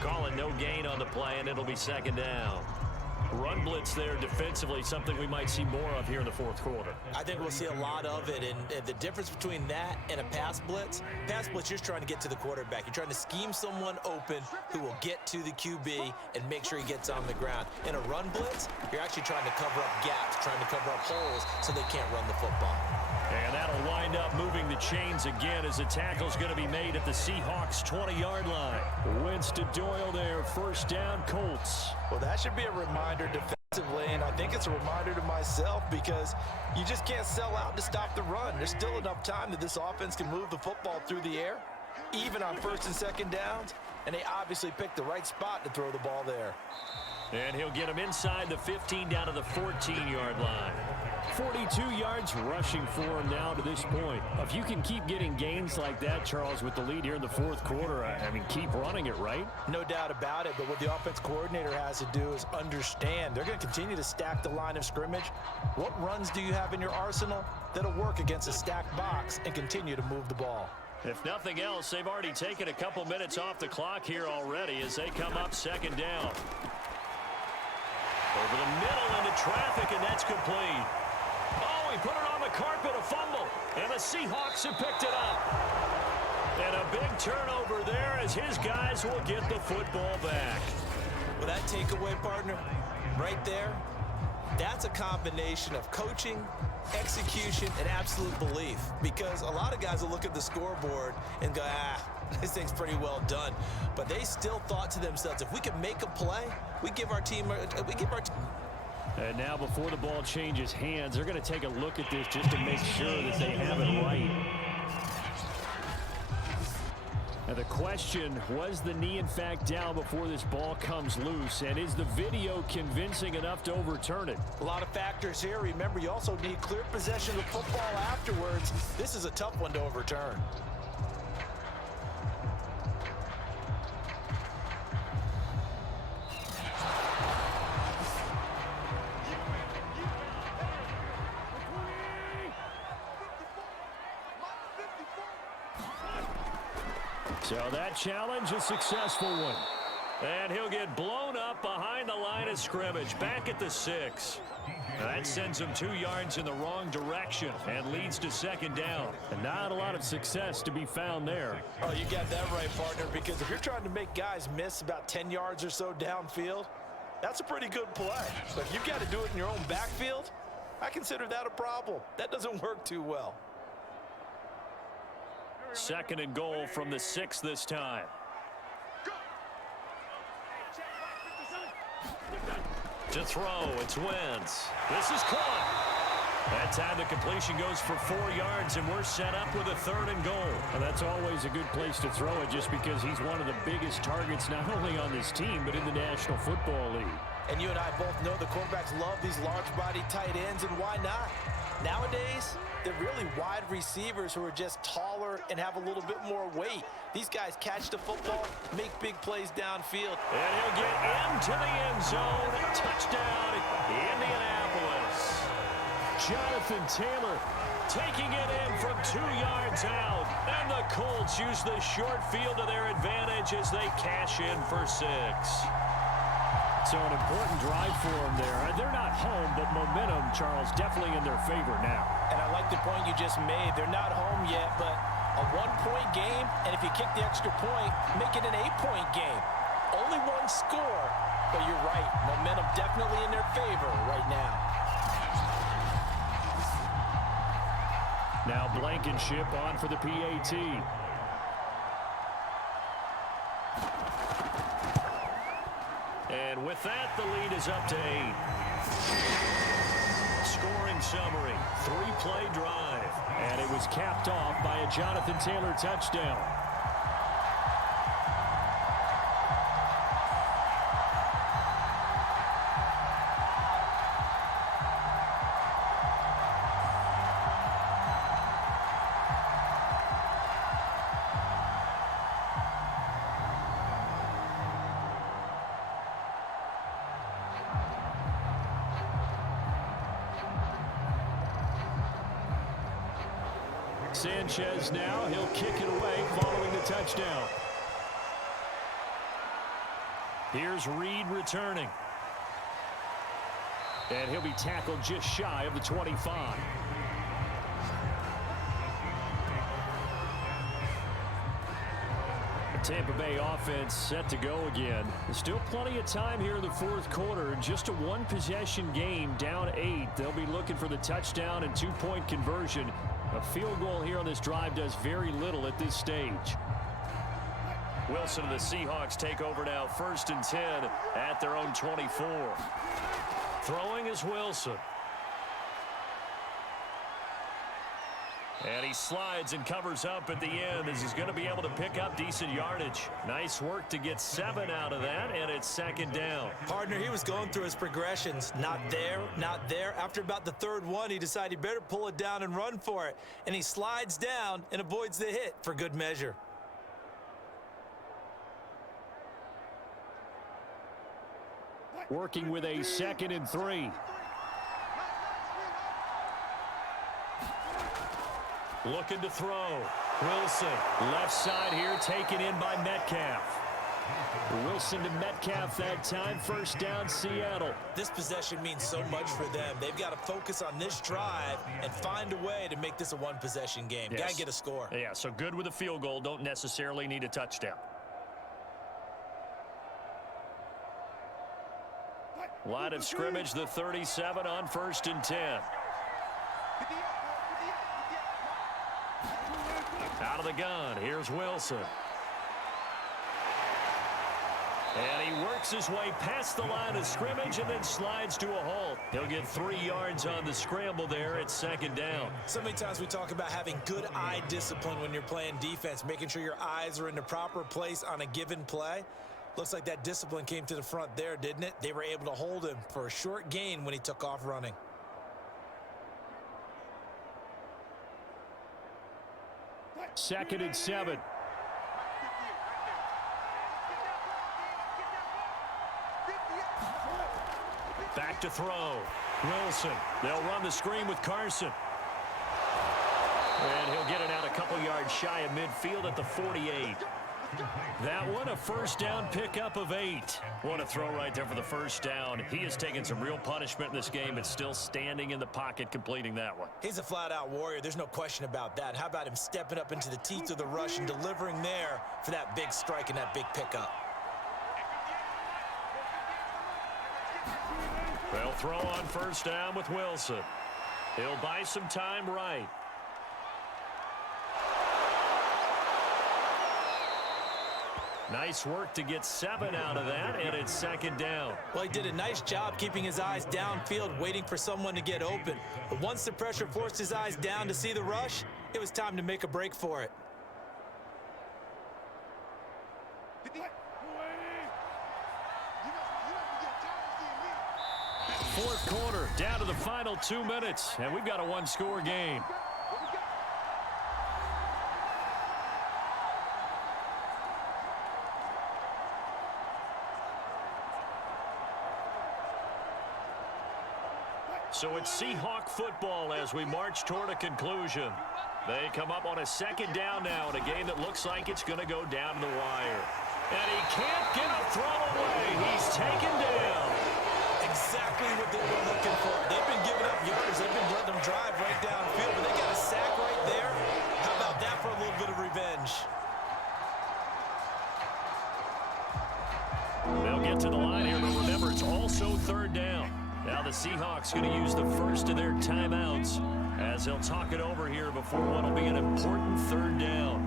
Calling no gain on the play, and it'll be 2nd down. Run blitz there defensively, something we might see more of here in the 4th quarter. I think we'll see a lot of it, and the difference between that and a pass blitz, you're just trying to get to the quarterback. You're trying to scheme someone open who will get to the QB and make sure he gets on the ground. In a run blitz, you're actually trying to cover up gaps, trying to cover up holes so they can't run the football. And that'll wind up moving the chains again as the tackle's going to be made at the Seahawks 20-yard line. Wentz to Doyle there, 1st down, Colts. Well, that should be a reminder defensively, and I think it's a reminder to myself because you just can't sell out to stop the run. There's still enough time that this offense can move the football through the air, even on 1st and 2nd downs, and they obviously picked the right spot to throw the ball there. And he'll get him inside the 15 down to the 14-yard line. 42 yards rushing for him now to this point. If you can keep getting gains like that, Charles, with the lead here in the 4th quarter, I mean, keep running it, right? No doubt about it, but what the offense coordinator has to do is understand they're going to continue to stack the line of scrimmage. What runs do you have in your arsenal that'll work against a stacked box and continue to move the ball? If nothing else, they've already taken a couple minutes off the clock here already as they come up 2nd down. Over the middle into traffic, and that's complete. Oh, he put it on the carpet, a fumble, and the Seahawks have picked it up. And a big turnover there as his guys will get the football back. Well, that takeaway, partner, right there, that's a combination of coaching, execution, and absolute belief. Because a lot of guys will look at the scoreboard and go, this thing's pretty well done. But they still thought to themselves, if we can make a play, we give our team. And now before the ball changes hands, they're going to take a look at this just to make sure that they have it right. Now the question, was the knee in fact down before this ball comes loose? And is the video convincing enough to overturn it? A lot of factors here. Remember, you also need clear possession of football afterwards. This is a tough one to overturn. So that challenge, a successful one. And he'll get blown up behind the line of scrimmage, back at the 6. That sends him 2 yards in the wrong direction and leads to 2nd down. And not a lot of success to be found there. Oh, you got that right, partner, because if you're trying to make guys miss about 10 yards or so downfield, that's a pretty good play. But if you've got to do it in your own backfield, I consider that a problem. That doesn't work too well. 2nd and goal from the 6 this time. To throw, it's Wentz. This is caught. That time the completion goes for 4 yards, and we're set up with a 3rd and goal. Well, that's always a good place to throw it just because he's one of the biggest targets not only on this team but in the National Football League. And you and I both know the quarterbacks love these large-body tight ends, and why not? Nowadays, they're really wide receivers who are just taller and have a little bit more weight. These guys catch the football, make big plays downfield. And he'll get into the end zone. Touchdown, Indianapolis. Jonathan Taylor taking it in from 2 yards out. And the Colts use the short field to their advantage as they cash in for 6. So an important drive for them there. They're not home, but momentum, Charles, definitely in their favor now. And I like the point you just made. They're not home yet, but a 1-point game, and if you kick the extra point, make it an 8-point game. Only one score, but you're right. Momentum definitely in their favor right now. Now Blankenship on for the PAT. And with that, the lead is up to 8. Scoring summary, 3-play drive. And it was capped off by a Jonathan Taylor touchdown. Sanchez now. He'll kick it away following the touchdown. Here's Reed returning. And he'll be tackled just shy of the 25. Tampa Bay offense set to go again. There's still plenty of time here in the fourth quarter. Just a one-possession game, down 8. They'll be looking for the touchdown and two-point conversion. A field goal here on this drive does very little at this stage. Wilson and the Seahawks take over now, 1st and 10 at their own 24. Throwing is Wilson. And he slides and covers up at the end as he's going to be able to pick up decent yardage. Nice work to get 7 out of that, and it's 2nd down. Partner, he was going through his progressions. Not there, not there. After about the 3rd one, he decided he better pull it down and run for it. And he slides down and avoids the hit for good measure. Working with a 2nd and 3. Looking to throw. Wilson, left side here, taken in by Metcalf. Wilson to Metcalf that time. 1st down, Seattle. This possession means so much for them. They've got to focus on this drive and find a way to make this a one-possession game. Yes. Got to get a score. Yeah, so good with a field goal. Don't necessarily need a touchdown. Line of scrimmage, the 37 on 1st and 10. Out of the gun, here's Wilson. And he works his way past the line of scrimmage and then slides to a halt. He'll get 3 yards on the scramble there at 2nd down. So many times we talk about having good eye discipline when you're playing defense, making sure your eyes are in the proper place on a given play. Looks like that discipline came to the front there, didn't it? They were able to hold him for a short gain when he took off running. Second and 7. Back to throw. Wilson. They'll run the screen with Carson. And he'll get it out a couple yards shy of midfield at the 48. That one, a 1st down pickup of 8. What a throw right there for the 1st down. He has taken some real punishment in this game, but still standing in the pocket completing that one. He's a flat-out warrior. There's no question about that. How about him stepping up into the teeth of the rush and delivering there for that big strike and that big pickup? They'll throw on 1st down with Wilson. He'll buy some time right. Nice work to get 7 out of that, and it's 2nd down. Well, he did a nice job keeping his eyes downfield, waiting for someone to get open. But once the pressure forced his eyes down to see the rush, it was time to make a break for it. Fourth quarter, down to the final 2 minutes, and we've got a one-score game. So it's Seahawk football as we march toward a conclusion. They come up on a 2nd down now in a game that looks like it's going to go down to the wire. And he can't get a throw away. He's taken down. Exactly what they were looking for. They've been giving up yards. They've been letting them drive right downfield, but they got a sack right there. How about that for a little bit of revenge? They'll get to the line here, but remember, it's also 3rd down. Now the Seahawks going to use the first of their timeouts as they'll talk it over here before what will be an important 3rd down.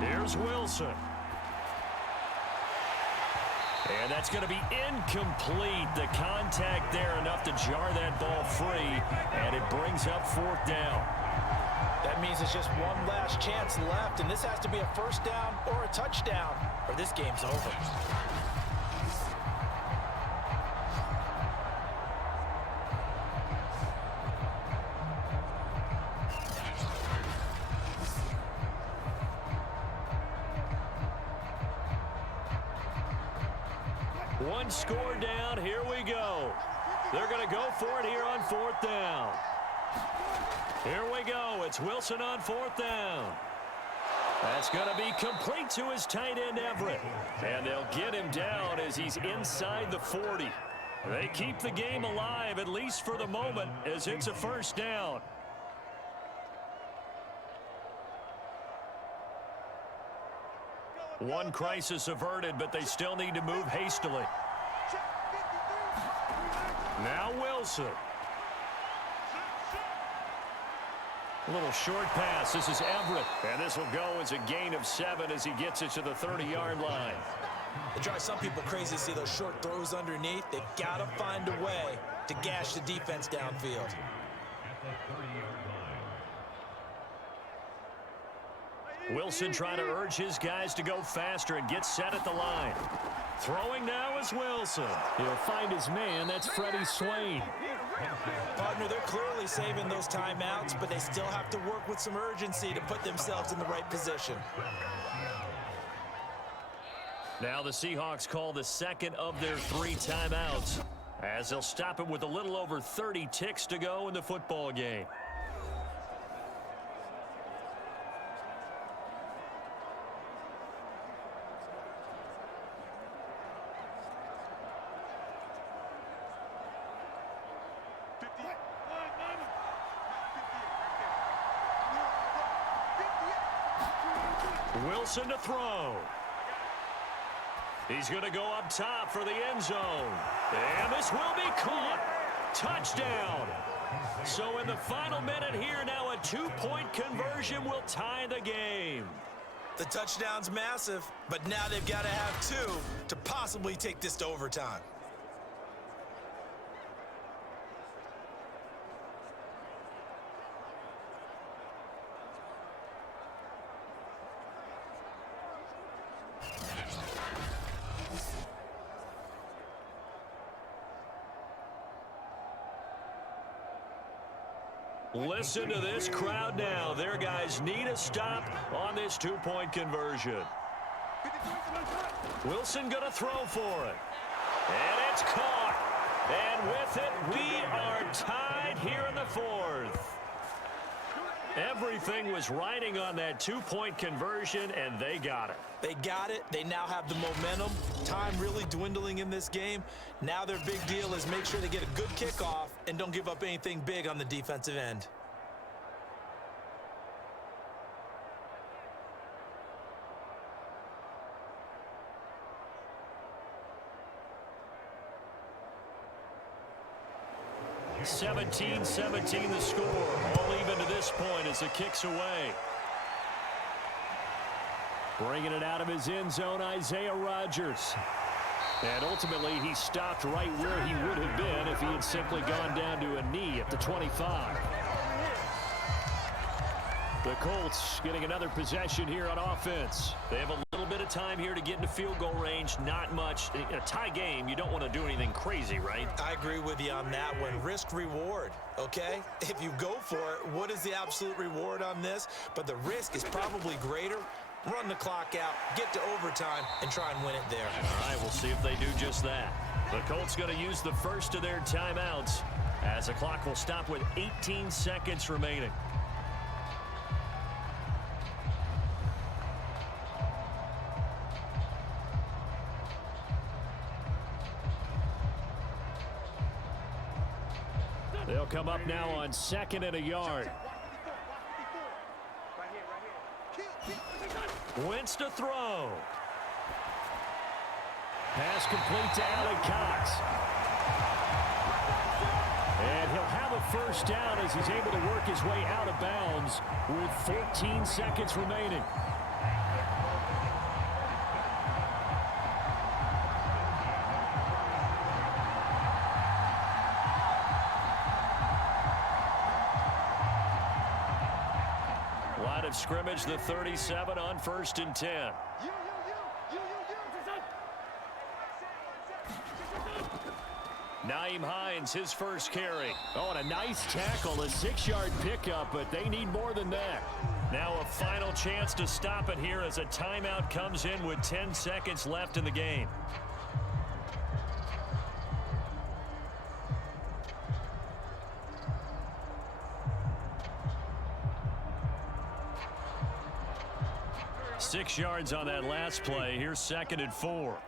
Here's Wilson. And that's going to be incomplete. The contact there enough to jar that ball free, and it brings up 4th down. That means it's just one last chance left, and this has to be a 1st down or a touchdown, or this game's over. One score down. Here we go. They're going to go for it here on 4th down. Here we go. It's Wilson on 4th down. That's going to be complete to his tight end, Everett. And they'll get him down as he's inside the 40. They keep the game alive, at least for the moment, as it's a 1st down. One crisis averted, but they still need to move hastily. Now Wilson. A little short pass. This is Everett. And this will go as a gain of 7 as he gets it to the 30-yard line. It drives some people crazy to see those short throws underneath. They've got to find a way to gash the defense downfield. Wilson trying to urge his guys to go faster and get set at the line. Throwing now is Wilson. He'll find his man. That's Freddie Swain. Partner, they're clearly saving those timeouts, but they still have to work with some urgency to put themselves in the right position. Now the Seahawks call the second of their 3 timeouts as they'll stop it with a little over 30 ticks to go in the football game. Wilson to throw. He's going to go up top for the end zone. And this will be caught. Touchdown. So in the final minute here, now a 2-point conversion will tie the game. The touchdown's massive, but now they've got to have 2 to possibly take this to overtime. Listen to this crowd now. Their guys need a stop on this 2-point conversion. Wilson going to throw for it. And it's caught. And with it, we are tied here in the 4th. Everything was riding on that 2-point conversion, and they got it. They got it. They now have the momentum. Time really dwindling in this game. Now their big deal is make sure they get a good kickoff and don't give up anything big on the defensive end. (17-17) the score. All even to this point as the kick's away. Bringing it out of his end zone, Isaiah Rodgers. And ultimately, he stopped right where he would have been if he had simply gone down to a knee at the 25. The Colts getting another possession here on offense. They have a little bit of time here to get into field goal range. Not much. In a tie game, you don't want to do anything crazy, right? I agree with you on that one. Risk reward, okay? If you go for it, what is the absolute reward on this? But the risk is probably greater. Run the clock out, get to overtime, and try and win it there. All right, we'll see if they do just that. The Colts going to use the first of their timeouts as the clock will stop with 18 seconds remaining. They'll come up now on 2nd and a yard. Wentz to throw. Pass complete to Allen Cox. And he'll have a first down as he's able to work his way out of bounds with 14 seconds remaining. Line of scrimmage, the 37 on 1st and 10. Nyheim Hines, his first carry. Oh, and a nice tackle, a 6-yard pickup, but they need more than that. Now a final chance to stop it here as a timeout comes in with 10 seconds left in the game. 6 yards on that last play. Here's 2nd and 4.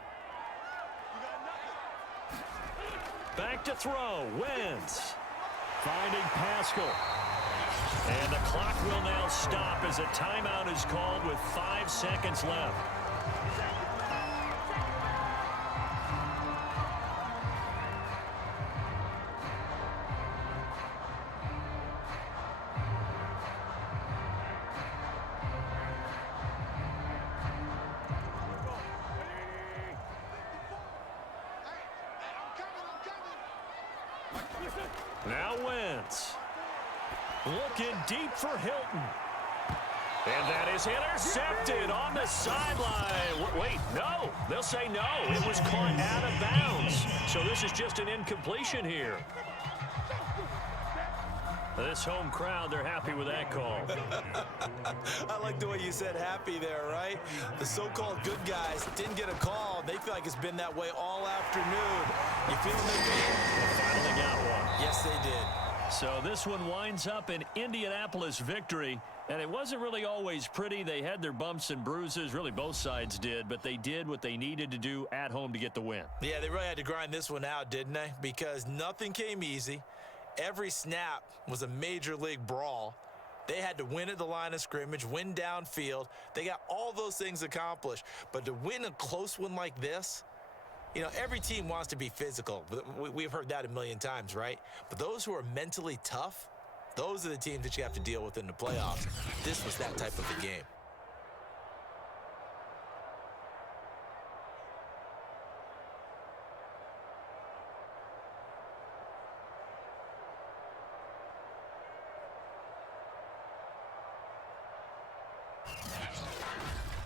Back to throw. Wentz. Finding Pascal. And the clock will now stop as a timeout is called with 5 seconds left. Now Wentz. Looking deep for Hilton. And that is intercepted on the sideline. Wait, no. They'll say no. It was caught out of bounds. So this is just an incompletion here. This home crowd, they're happy with that call. I like the way you said happy there, right? The so-called good guys didn't get a call. They feel like it's been that way all afternoon. You feeling the pain? They finally got one. Yes, they did. So this one winds up an Indianapolis victory. And it wasn't really always pretty. They had their bumps and bruises. Really, both sides did. But they did what they needed to do at home to get the win. Yeah, they really had to grind this one out, didn't they? Because nothing came easy. Every snap was a major league brawl. They had to win at the line of scrimmage, win downfield. They got all those things accomplished. But to win a close one like this, you know, every team wants to be physical. We've heard that a million times, right? But those who are mentally tough, those are the teams that you have to deal with in the playoffs. This was that type of a game.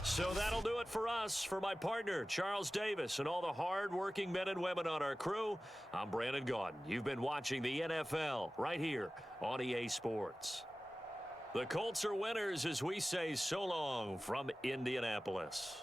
So that'll do it for us. For my partner, Charles Davis, and all the hard-working men and women on our crew, I'm Brandon Gaudin. You've been watching the NFL right here on EA Sports. The Colts are winners as we say so long from Indianapolis.